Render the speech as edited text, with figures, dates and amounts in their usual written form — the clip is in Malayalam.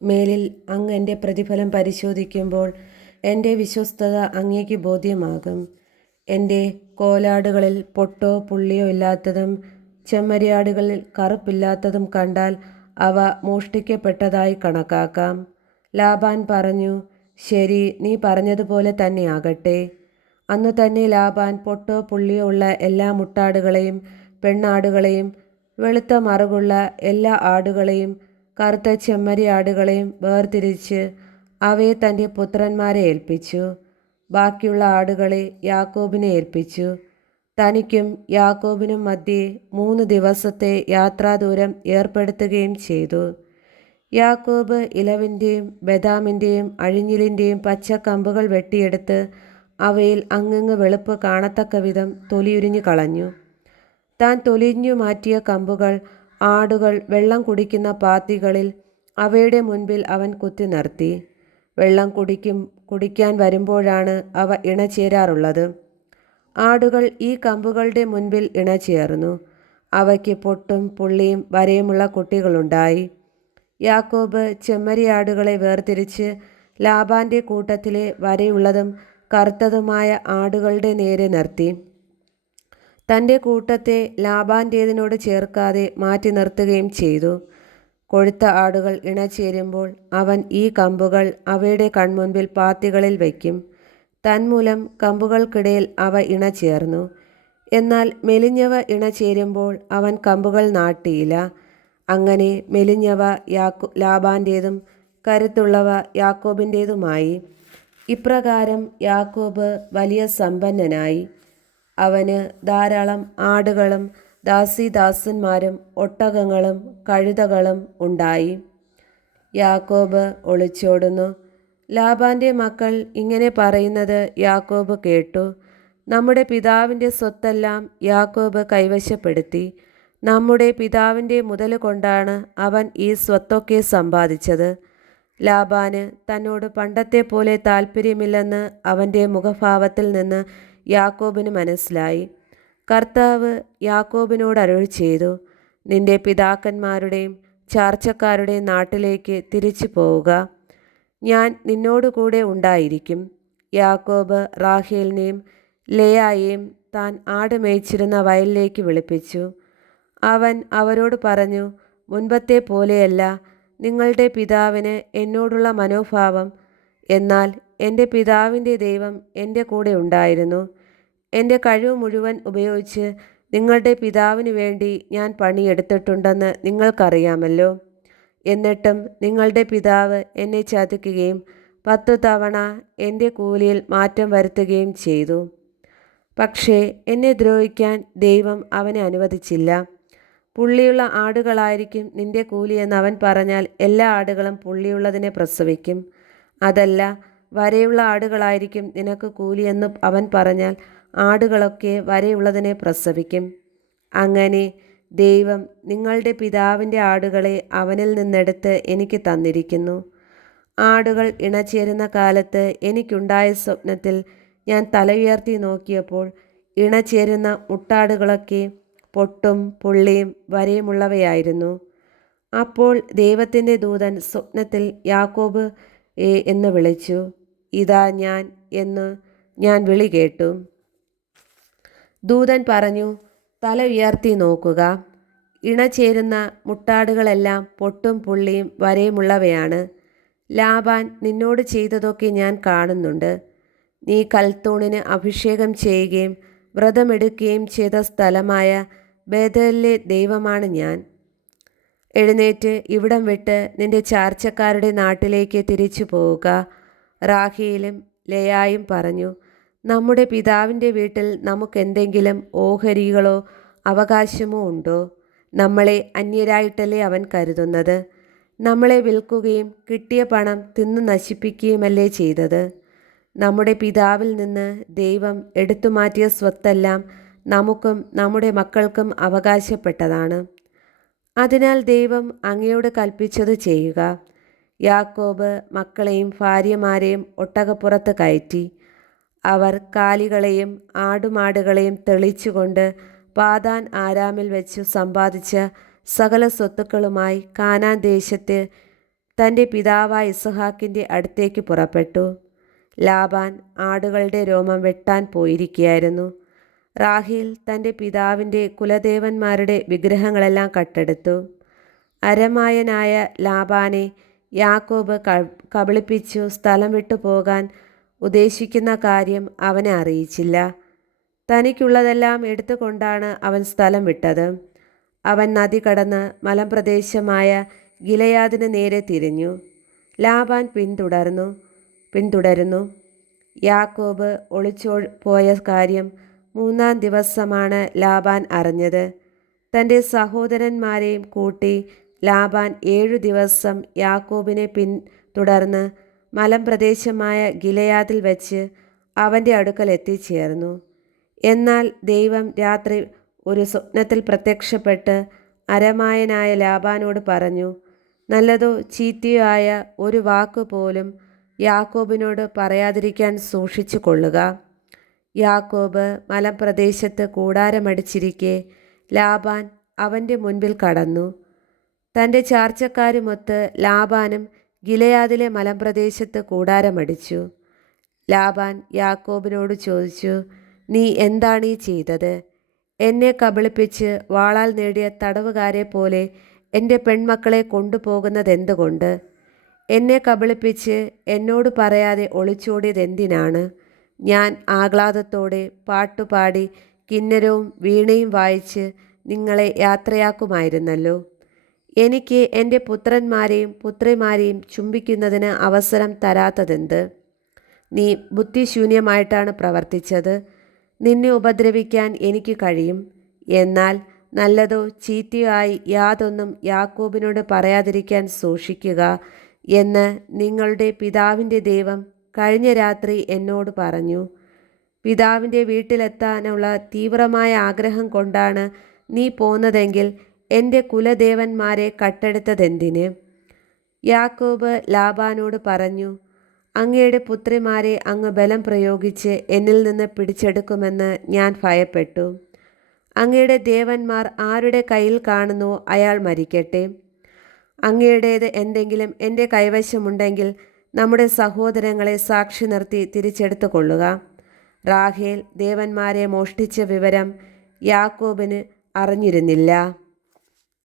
മേലിൽ അങ്ങ് എൻ്റെ പ്രതിഫലം പരിശോധിക്കുമ്പോൾ എൻ്റെ വിശ്വസ്തത അങ്ങേക്ക് ബോധ്യമാകും. എൻ്റെ കോലാടുകളിൽ പൊട്ടോ പുള്ളിയോ ഇല്ലാത്തതും ചെമ്മരിയാടുകളിൽ കറുപ്പില്ലാത്തതും കണ്ടാൽ അവ മോഷ്ടിക്കപ്പെട്ടതായി കണക്കാക്കാം. ലാബാൻ പറഞ്ഞു, ശരി, നീ പറഞ്ഞതുപോലെ തന്നെ ആകട്ടെ. അന്നു തന്നെ ലാബാൻ പൊട്ടോ പുള്ളിയോ ഉള്ള എല്ലാ മുട്ടാടുകളെയും പെണ്ണാടുകളെയും വെളുത്ത മറുകുള്ള എല്ലാ ആടുകളെയും കറുത്ത ചെമ്മരിയാടുകളെയും വേർതിരിച്ച് അവയെ തൻ്റെ പുത്രന്മാരെ ഏൽപ്പിച്ചു. ബാക്കിയുള്ള ആടുകളെ യാക്കോബിനെ ഏൽപ്പിച്ചു. തനിക്കും യാക്കോബിനും മധ്യേ 3 ദിവസത്തെ യാത്രാദൂരം ഏർപ്പെടുത്തുകയും ചെയ്തു. യാക്കോബ് ഇലവിൻ്റെയും ബദാമിൻ്റെയും അഴിഞ്ഞിലിൻ്റെയും പച്ചക്കമ്പുകൾ വെട്ടിയെടുത്ത് അവയിൽ അങ്ങിങ്ങ് വെളുപ്പ് കാണത്തക്ക വിധം തൊലിയുരിഞ്ഞു കളഞ്ഞു. താൻ തൊലിഞ്ഞു മാറ്റിയ കമ്പുകൾ ആടുകൾ വെള്ളം കുടിക്കുന്ന പാത്തികളിൽ അവയുടെ മുൻപിൽ അവൻ കുത്തി നിർത്തി. വെള്ളം കുടിക്കാൻ വരുമ്പോഴാണ് അവ ഇണചേരാറുള്ളത്. ആടുകൾ ഈ കമ്പുകളുടെ മുൻപിൽ ഇണചേർന്നു. അവയ്ക്ക് പൊട്ടും പുള്ളിയും വരയുമുള്ള കുട്ടികളുണ്ടായി. യാക്കോബ് ചെമ്മരിയാടുകളെ വേർതിരിച്ച് ലാബാൻ്റെ കൂട്ടത്തിലെ വരയുള്ളതും കറുത്തതുമായ ആടുകളുടെ നേരെ നിർത്തി. തൻ്റെ കൂട്ടത്തെ ലാബാൻ്റേതിനോട് ചേർക്കാതെ മാറ്റി നിർത്തുകയും ചെയ്തു. കൊഴുത്ത ആടുകൾ ഇണചേരുമ്പോൾ അവൻ ഈ കമ്പുകൾ അവയുടെ കൺമുൻപിൽ പാത്തികളിൽ വയ്ക്കും. തന്മൂലം കമ്പുകൾക്കിടയിൽ അവ ഇണചേർന്നു. എന്നാൽ മെലിഞ്ഞവ ഇണചേരുമ്പോൾ അവൻ കമ്പുകൾ നാട്ടിയില്ല. അങ്ങനെ മെലിഞ്ഞവ ലാബാൻ്റേതും കരുത്തുള്ളവ യാക്കോബിൻ്റേതുമായി. ഇപ്രകാരം യാക്കോബ് വലിയ സമ്പന്നനായി. അവന് ധാരാളം ആടുകളും ദാസീദാസന്മാരും ഒട്ടകങ്ങളും കഴുതകളും ഉണ്ടായി. യാക്കോബ് ഒളിച്ചോടുന്നു. ലാബാൻ്റെ മക്കൾ ഇങ്ങനെ പറയുന്നത് യാക്കോബ് കേട്ടു. നമ്മുടെ പിതാവിൻ്റെ സ്വത്തെല്ലാം യാക്കോബ് കൈവശപ്പെടുത്തി. നമ്മുടെ പിതാവിൻ്റെ മുതൽ കൊണ്ടാണ് അവൻ ഈ സ്വത്തൊക്കെ സമ്പാദിച്ചത്. ലാബാന് തന്നോട് പണ്ടത്തെ പോലെ താല്പര്യമില്ലെന്ന് അവൻ്റെ മുഖഭാവത്തിൽ നിന്ന് യാക്കോബിന് മനസ്സിലായി. കർത്താവ് യാക്കോബിനോട് അരുളി ചെയ്തു, നിന്റെ പിതാക്കന്മാരുടെയും ചാർച്ചക്കാരുടെയും നാട്ടിലേക്ക് തിരിച്ചു പോവുക. ഞാൻ നിന്നോടുകൂടെ ഉണ്ടായിരിക്കും. യാക്കോബ് റാഹേലിനെയും ലേയായെയും താൻ ആട് മേയ്ച്ചിരുന്ന വയലിലേക്ക് വിളിപ്പിച്ചു. അവൻ അവരോട് പറഞ്ഞു, മുൻപത്തെ പോലെയല്ല നിങ്ങളുടെ പിതാവിന് എന്നോടുള്ള മനോഭാവം. എന്നാൽ എൻ്റെ പിതാവിൻ്റെ ദൈവം എൻ്റെ കൂടെ ഉണ്ടായിരുന്നു. എൻ്റെ കഴിവ് മുഴുവൻ ഉപയോഗിച്ച് നിങ്ങളുടെ പിതാവിന് വേണ്ടി ഞാൻ പണിയെടുത്തിട്ടുണ്ടെന്ന് നിങ്ങൾക്കറിയാമല്ലോ. എന്നിട്ടും നിങ്ങളുടെ പിതാവ് എന്നെ ചതിക്കുകയും 10 തവണ എൻ്റെ കൂലിയിൽ മാറ്റം വരുത്തുകയും ചെയ്തു. പക്ഷേ എന്നെ ദ്രോഹിക്കാൻ ദൈവം അവനെ അനുവദിച്ചില്ല. പുള്ളിയുള്ള ആടുകളായിരിക്കും നിന്റെ കൂലിയെന്ന് അവൻ പറഞ്ഞാൽ എല്ലാ ആടുകളും പുള്ളിയുള്ളതിനെ പ്രസവിക്കും. അതല്ല, വരയുള്ള ആടുകളായിരിക്കും നിനക്ക് കൂലിയെന്ന് അവൻ പറഞ്ഞാൽ ആടുകളൊക്കെ വരയുള്ളതിനെ പ്രസവിക്കും. അങ്ങനെ ദൈവം നിങ്ങളുടെ പിതാവിൻ്റെ ആടുകളെ അവനിൽ നിന്നെടുത്ത് എനിക്ക് തന്നിരിക്കുന്നു. ആടുകൾ ഇണചേരുന്ന കാലത്ത് എനിക്കുണ്ടായ സ്വപ്നത്തിൽ ഞാൻ തല ഉയർത്തി നോക്കിയപ്പോൾ ഇണചേരുന്ന മുട്ടാടുകളൊക്കെ പൊട്ടും പുള്ളിയും വരയുമുള്ളവയായിരുന്നു. അപ്പോൾ ദൈവത്തിൻ്റെ ദൂതൻ സ്വപ്നത്തിൽ യാക്കോബ് എന്ന് വിളിച്ചു. ഇതാ ഞാൻ എന്ന് ഞാൻ വിളി കേട്ടു. ദൂതൻ പറഞ്ഞു, തല ഉയർത്തി നോക്കുക. ഇണചേരുന്ന മുട്ടാടുകളെല്ലാം പൊട്ടും പുള്ളിയും വരയുമുള്ളവയാണ്. ലാബാൻ നിന്നോട് ചെയ്തതൊക്കെ ഞാൻ കാണുന്നുണ്ട്. നീ കൽത്തൂണിന് അഭിഷേകം ചെയ്യുകയും വ്രതമെടുക്കുകയും ചെയ്ത സ്ഥലമായ ബേഥേലിലെ ദൈവമാണ് ഞാൻ. എഴുന്നേറ്റ് ഇവിടം വിട്ട് നിന്റെ ചാർച്ചക്കാരുടെ നാട്ടിലേക്ക് തിരിച്ചു പോവുക. റാഹേലും ലേയായും പറഞ്ഞു, നമ്മുടെ പിതാവിൻ്റെ വീട്ടിൽ നമുക്കെന്തെങ്കിലും ഓഹരികളോ അവകാശമോ ഉണ്ടോ? നമ്മളെ അന്യരായിട്ടല്ലേ അവൻ കരുതുന്നത്. നമ്മളെ വിൽക്കുകയും കിട്ടിയ പണം തിന്നു നശിപ്പിക്കുകയുമല്ലേ ചെയ്തത്. നമ്മുടെ പിതാവിൽ നിന്ന് ദൈവം എടുത്തുമാറ്റിയ സ്വത്തെല്ലാം നമുക്കും നമ്മുടെ മക്കൾക്കും അവകാശപ്പെട്ടതാണ്. അതിനാൽ ദൈവം അങ്ങയോട് കൽപ്പിച്ചത് ചെയ്യുക. യാക്കോബ് മക്കളെയും ഭാര്യമാരെയും ഒട്ടകപ്പുറത്ത് കയറ്റി. അവർ കാലികളെയും ആടുമാടുകളെയും തെളിച്ചുകൊണ്ട് പാദാൻ ആരാമിൽ വെച്ചു സമ്പാദിച്ച സകല സ്വത്തുക്കളുമായി കാനാൻ ദേശത്ത് തൻ്റെ പിതാവായ ഇസ്ഹാക്കിൻ്റെ അടുത്തേക്ക് പുറപ്പെട്ടു. ലാബാൻ ആടുകളുടെ രോമം വെട്ടാൻ പോയിരിക്കുകയായിരുന്നു. റാഹേൽ തൻ്റെ പിതാവിൻ്റെ കുലദേവന്മാരുടെ വിഗ്രഹങ്ങളെല്ലാം കട്ടെടുത്തു. അരമായനായ ലാബാനെ യാക്കോബ് കബളിപ്പിച്ചു സ്ഥലം വിട്ടു പോകാൻ ഉദ്ദേശിക്കുന്ന കാര്യം അവനെ അറിയിച്ചില്ല. തനിക്കുള്ളതെല്ലാം എടുത്തുകൊണ്ടാണ് അവൻ സ്ഥലം വിട്ടത്. അവൻ നദി കടന്ന് മലമ്പ്രദേശമായ ഗിലെയാദിന് നേരെ തിരിഞ്ഞു. ലാബാൻ പിന്തുടരുന്നു. യാക്കോബ് പോയ കാര്യം 3-ാം ദിവസമാണ് ലാബാൻ അറിഞ്ഞത്. തൻ്റെ സഹോദരന്മാരെയും കൂട്ടി ലാബാൻ 7 ദിവസം യാക്കോബിനെ പിന്തുടർന്ന് മലമ്പ്രദേശമായ ഗിലെയാദിൽ വെച്ച് അവൻ്റെ അടുക്കൽ എത്തിച്ചേർന്നു. എന്നാൽ ദൈവം രാത്രി ഒരു സ്വപ്നത്തിൽ പ്രത്യക്ഷപ്പെട്ട് അരമായനായ ലാബാനോട് പറഞ്ഞു, നല്ലതോ ചീത്തയോ ആയ ഒരു വാക്കുപോലും യാക്കോബിനോട് പറയാതിരിക്കാൻ സൂക്ഷിച്ചു കൊള്ളുക. യാക്കോബ് മലമ്പ്രദേശത്ത് കൂടാരമടിച്ചിരിക്കെ ലാബാൻ അവൻ്റെ മുൻപിൽ കടന്നു. തൻ്റെ ചാർച്ചക്കാരുമൊത്ത് ലാബാനും ഗിലെയാദിലെ മലമ്പ്രദേശത്ത് കൂടാരമടിച്ചു. ലാബാൻ യാക്കോബിനോട് ചോദിച്ചു, നീ എന്താണ് ഈ ചെയ്തത്? എന്നെ കബളിപ്പിച്ച് വാളാൽ നേടിയ തടവുകാരെ പോലെ എൻ്റെ പെൺമക്കളെ കൊണ്ടുപോകുന്നതെന്തുകൊണ്ട്? എന്നെ കബളിപ്പിച്ച് എന്നോട് പറയാതെ ഒളിച്ചോടിയതെന്തിനാണ്? ഞാൻ ആഹ്ലാദത്തോടെ പാട്ടുപാടി കിന്നരവും വീണയും വായിച്ച് നിങ്ങളെ യാത്രയാക്കുമായിരുന്നല്ലോ. എനിക്ക് എൻ്റെ പുത്രന്മാരെയും പുത്രിമാരെയും ചുംബിക്കുന്നതിന് അവസരം തരാത്തതെന്ത്? നീ ബുദ്ധിശൂന്യമായിട്ടാണ് പ്രവർത്തിച്ചത്. നിന്നെ ഉപദ്രവിക്കാൻ എനിക്ക് കഴിയും. എന്നാൽ നല്ലതോ ചീത്തയോ ആയി യാതൊന്നും യാക്കോബിനോട് പറയാതിരിക്കാൻ സൂക്ഷിക്കുക എന്ന് നിങ്ങളുടെ പിതാവിൻ്റെ ദൈവം കഴിഞ്ഞ രാത്രി എന്നോട് പറഞ്ഞു. പിതാവിൻ്റെ വീട്ടിലെത്താനുള്ള തീവ്രമായ ആഗ്രഹം കൊണ്ടാണ് നീ പോന്നതെങ്കിൽ എൻ്റെ കുലദേവന്മാരെ കട്ടെടുത്തതെന്തിന്? യാക്കോബ് ലാബാനോട് പറഞ്ഞു, അങ്ങയുടെ പുത്രിമാരെ അങ്ങ് ബലം പ്രയോഗിച്ച് എന്നിൽ നിന്ന് പിടിച്ചെടുക്കുമെന്ന് ഞാൻ ഭയപ്പെട്ടു. അങ്ങയുടെ ദേവന്മാർ ആരുടെ കയ്യിൽ കാണുന്നുവോ അയാൾ മരിക്കട്ടെ. അങ്ങയുടേത് എന്തെങ്കിലും എൻ്റെ കൈവശമുണ്ടെങ്കിൽ നമ്മുടെ സഹോദരങ്ങളെ സാക്ഷി നിർത്തി തിരിച്ചെടുത്തു കൊള്ളുക. റാഹേൽ ദേവന്മാരെ മോഷ്ടിച്ച വിവരം യാക്കോബിന് അറിഞ്ഞിരുന്നില്ല.